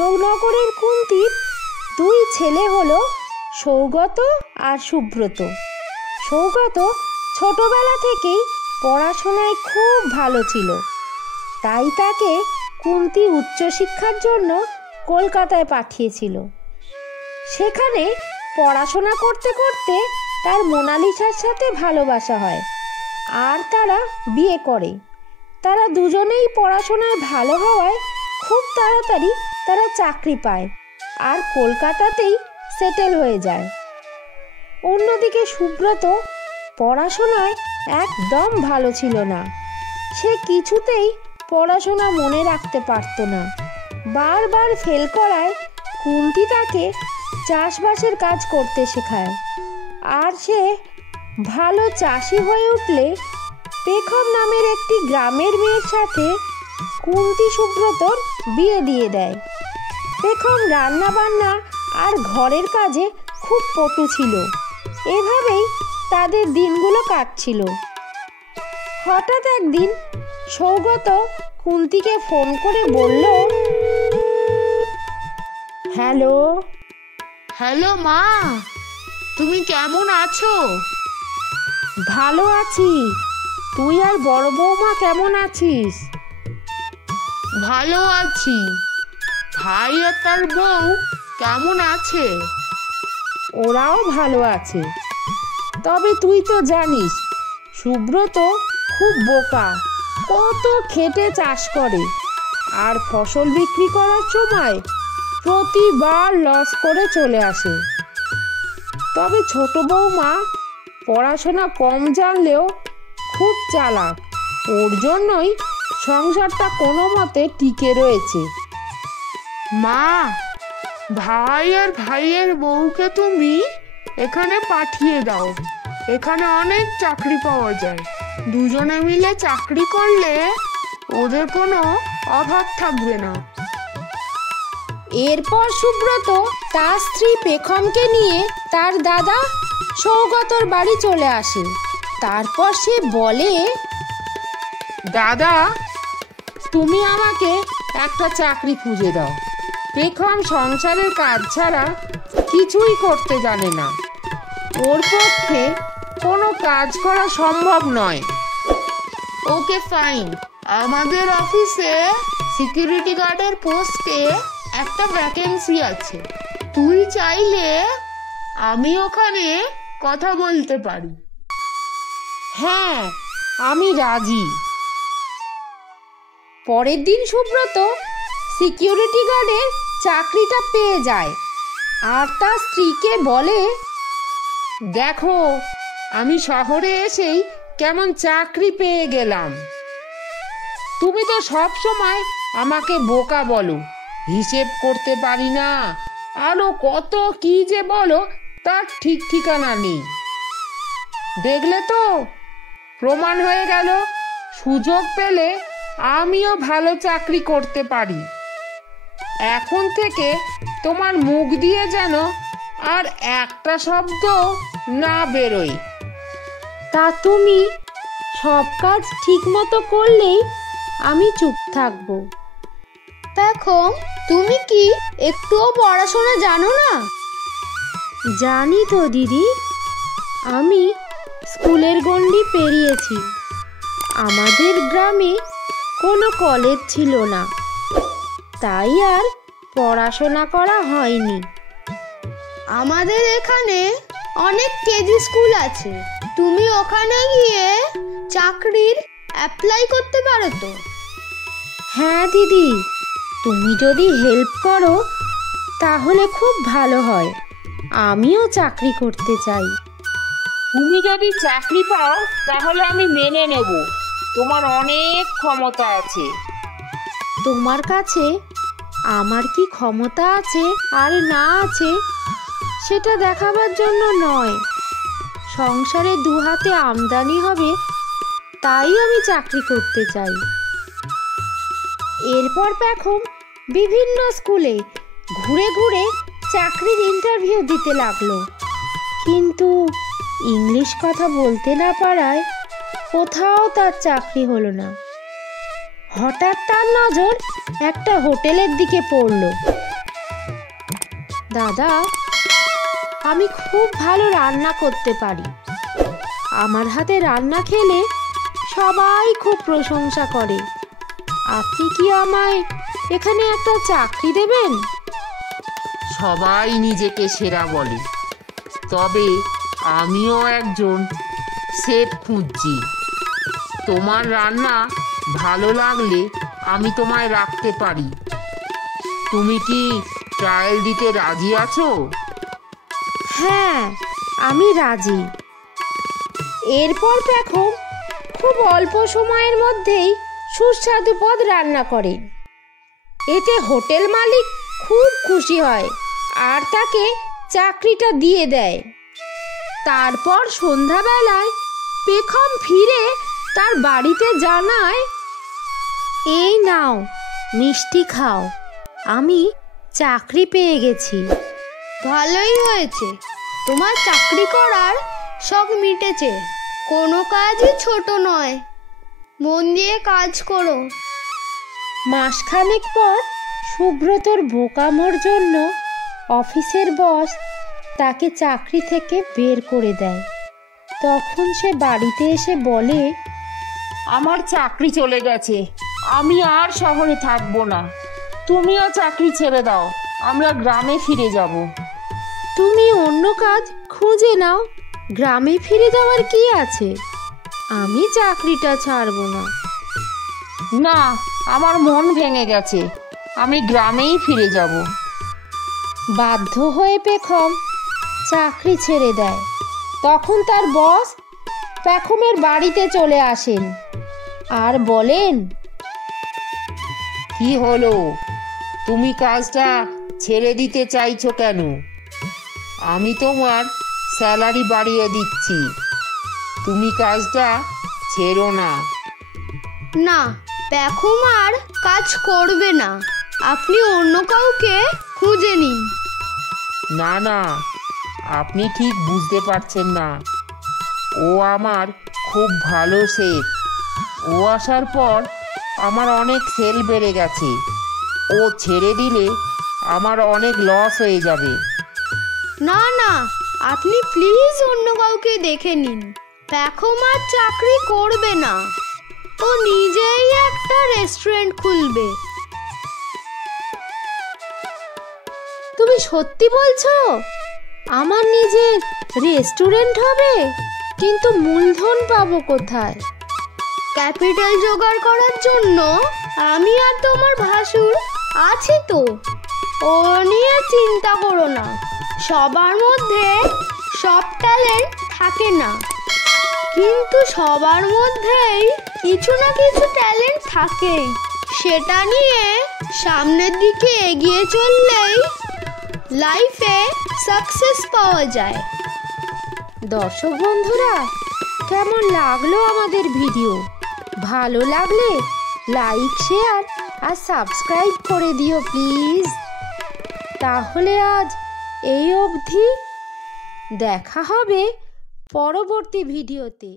অশোকনগরের কুন্তির দুই ছেলে হলো সৌগত আর সুব্রত। সৌগত ছোটবেলা থেকেই পড়াশোনায় খুব ভালো ছিল, তাই তাকে কুন্তি উচ্চশিক্ষার জন্য কলকাতায় পাঠিয়েছিল। সেখানে পড়াশোনা করতে করতে তার মোনালিসার সাথে ভালোবাসা হয় আর তারা বিয়ে করে। তারা দুজনেই পড়াশোনায় ভালো হওয়ায় খুব তাড়াতাড়ি তারা চাকরি পায় আর কলকাতাতেই সেটেল হয়ে যায়। অন্যদিকে সুব্রত পড়াশোনায় একদম ভালো ছিল না। সে কিছুতেই পড়াশোনা মনে রাখতে পারত না। বারবার ফেল করায় কুন্তি তাকে চাষবাসের কাজ করতে শেখায়। আর সে ভালো চাষি হয়ে উঠলে পেখম নামের একটি গ্রামের মেয়ের সাথে কুন্তি সুব্রতর বিয়ে দিয়ে দেয়। পেখম রান্না বান্না আর ঘরের কাজে খুব পটু ছিল। এভাবেই তাদের দিনগুলো কাটছিল। হঠাৎ একদিন সৌগত কুন্তিকে ফোন করে বলল, হ্যালো। হ্যালো মা, তুমি কেমন আছো? ভালো আছি, তুই আর বড় বৌমা কেমন আছিস? ভালো আছি। ভাই আর তার বউ কেমন আছে? ওরাও ভালো আছে। তবে তুই তো জানিস সুব্রত খুব বোকা, কত খেটে চাষ করে আর ফসল বিক্রি করার সময় প্রতিবার লস করে চলে আসে। তবে ছোট বৌমা পড়াশোনা কম জানলেও খুব চালাক, ওর জন্যই সংসারটা কোনো মতে টিকে রয়েছে। মা, ভাই আর ভাইয়ের বউকে তুমি এখানে পাঠিয়ে দাও। এখানে অনেক চাকরি পাওয়া যায়। দুজনে মিলে চাকরি করলে ওদের কোনো অভাব থাকবে না। এরপর সুব্রত তার স্ত্রী পেখমকে নিয়ে তার দাদা সৌগতর বাড়ি চলে আসে। তারপর সে বলে, দাদা, তুমি আমাকে একটা চাকরি খুঁজে দাও। পেখম সংসারের কাজ ছাড়া কিছুই করতে জানে না, ওর পক্ষে কোনো কাজ করা সম্ভব নয়। ওকে ফাইন, আমাদের অফিসে সিকিউরিটি গার্ডের পোস্টে একটা ভ্যাকেন্সি আছে। তুই চাইলে আমি ওখানে কথা বলতে পারি। হ্যাঁ, আমি রাজি। পরের দিন সুব্রত সিকিউরিটি গার্ডের চাকরিটা পেয়ে যায় আর তার স্ত্রীকে বলে, দেখো, আমি শহরে এসেই কেমন চাকরি পেয়ে গেলাম। তুমি তো সব সময় আমাকে বোকা বলো, হিসেব করতে পারি না, আরো কত কি যে বলো তার ঠিক ঠিকানা নেই। দেখলে তো, প্রমাণ হয়ে গেল, সুযোগ পেলে আমিও ভালো চাকরি করতে পারি। এখন থেকে তোমার মুখ দিয়ে যেন আর একটা শব্দ না বেরোয়। তা তুমি সব কাজ ঠিক মতো করলেই আমি চুপ থাকবো। দেখো, তুমি কি একটুও পড়াশোনা জানো না? জানি তো দিদি, আমি স্কুলের গণ্ডি পেরিয়েছি। আমাদের গ্রামে কোনো কলেজ ছিল না, তাই আর পড়াশোনা করা হয়নি। আমাদের এখানে অনেক কেজি স্কুল আছে, তুমি ওখানে গিয়ে চাকরির অ্যাপ্লাই করতে পারো তো। হ্যাঁ দিদি, তুমি যদি হেল্প করো তাহলে খুব ভালো হয়। আমিও চাকরি করতে চাই। তুমি যদি চাকরি পাও তাহলে আমি মেনে নেব। তোমার অনেক ক্ষমতা আছে। তোমার কাছে আমার কি ক্ষমতা আছে আর না আছে সেটা দেখাবার জন্য নয়, সংসারে দুহাতে আমদানি হবে তাই আমি চাকরি করতে চাই। এরপর পেখম বিভিন্ন স্কুলে ঘুরে ঘুরে চাকরির ইন্টারভিউ দিতে লাগলো, কিন্তু ইংলিশ কথা বলতে না পারায় কোথাও তার চাকরি হলো না। হঠাৎ তার নজর একটা হোটেলের দিকে পড়ল। দাদা, আমি খুব ভালো রান্না করতে পারি। আমার হাতে রান্না খেলে সবাই খুব প্রশংসা করে। আপনি কি আমায় এখানে একটা চাকরি দেবেন? সবাই নিজেকে সেরা বলে, তবে আমিও একজন শেফ খুঁজছি। তোমার রান্না ভালো লাগলে আমি তোমায় রাখতে পারি। তুমি কি ট্রায়াল দিতে রাজি আছো? হ্যাঁ, আমি রাজি। এরপর পেখম খুব অল্প সময়ের মধ্যেই সুস্বাদু পদ রান্না করে। এতে হোটেল মালিক খুব খুশি হয় আর তাকে চাকরিটা দিয়ে দেয়। তারপর সন্ধ্যাবেলায় পেখম ফিরে তার বাড়িতে জানায়, এই নাও, মিষ্টি খাও, আমি চাকরি পেয়ে গেছি। ভালোই হয়েছে, তোমার চাকরি করার শখ মিটেছে। কোনো কাজই ছোট নয়, মন দিয়ে কাজ করো। মাসখানেক পর সুব্রতর বোকামোর জন্য অফিসের বস তাকে চাকরি থেকে বের করে দেয়। তখন সে বাড়িতে এসে বলে, আমার চাকরি চলে গেছে, আমি আর শহরে থাকবো না। তুমিও চাকরি ছেড়ে দাও, আমরা গ্রামে ফিরে যাব। তুমি অন্য কাজ খুঁজে নাও, গ্রামে ফিরে যাওয়ার কি আছে? আমি চাকরিটা ছাড়বো না। না, আমার মন ভেঙে গেছে, আমি গ্রামেই ফিরে যাব। বাধ্য হয়ে পেখম চাকরি ছেড়ে দেয়। তখন তার বস পেখমের বাড়িতে চলে আসেন আর বলেন, কি হলো? তুমি কাজটা ছেড়ে দিতে চাইছো কেন? আমি তোমার স্যালারি বাড়িয়ে দিচ্ছি, তুমি কাজটা ছেড়ো না। না, পেখম আর কাজ করবে না, আপনি অন্য কাউকে খুঁজে নিন। না না, আপনি ঠিক বুঝতে পারছেন না। ও আমার খুব ভালো শেফ। ও আসার পর আমার অনেক সেল বেড়ে গেছে। ও ছেড়ে দিলে আমার অনেক লস হয়ে যাবে। না না, আপনি প্লিজ অন্য কাউকে দেখে নিন। পেখম আর চাকরি করবে না, ও নিজেই একটা রেস্টুরেন্ট খুলবে। তুমি সত্যি বলছো? আমার নিজের রেস্টুরেন্ট হবে? কিন্তু মূলধন পাবো কোথায়? ক্যাপিটাল জোগাড় করার জন্য আমি আর তোমার ভাসুর আছি তো, ও নিয়ে চিন্তা করো না। সবার মধ্যে সব ট্যালেন্ট থাকে না, কিন্তু সবার মধ্যেই কিছু না কিছু ট্যালেন্ট থাকেই। সেটা নিয়ে সামনের দিকে এগিয়ে চললেই লাইফে সাকসেস পাওয়া যায়। দর্শক বন্ধুরা, কেমন লাগলো আমাদের ভিডিও? ভালো লাগলে লাইক, শেয়ার আর সাবস্ক্রাইব করে দিও প্লিজ। তাহলে আজ এই অবধি, দেখা হবে পরবর্তী ভিডিওতে।